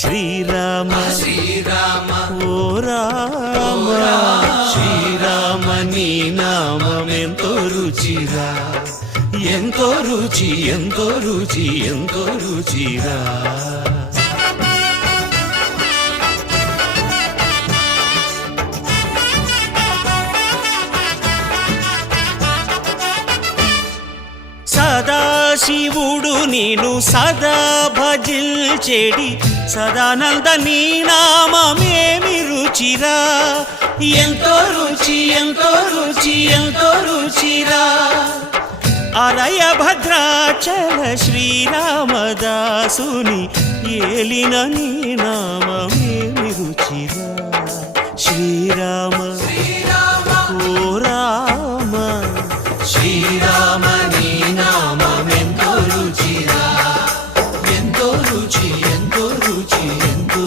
శ్రీరామ శ్రీరామ ఓ రామ శ్రీరామ నీ నామం ఎంతో రుచిరా, ఎంతో రుచి ఎంతో రుచి ఎంతో రుచిరా. సదాశివుడు నేను సదా భజిల్చెడి సదానంద నీ నామమేమి రుచిరా, ఎంతో రుచి ఎంతో రుచి ఎంతో రుచిరా. అలయ భద్రాచల శ్రీరామదాసుని ఏలిన నీ నామమేమి రుచిరా. శ్రీరామ ఓ రామ శ్రీరామ నీ నామం ఎంతో రుచిరా, ఎంతో రుచి ఎంతో రుచి ఎంతో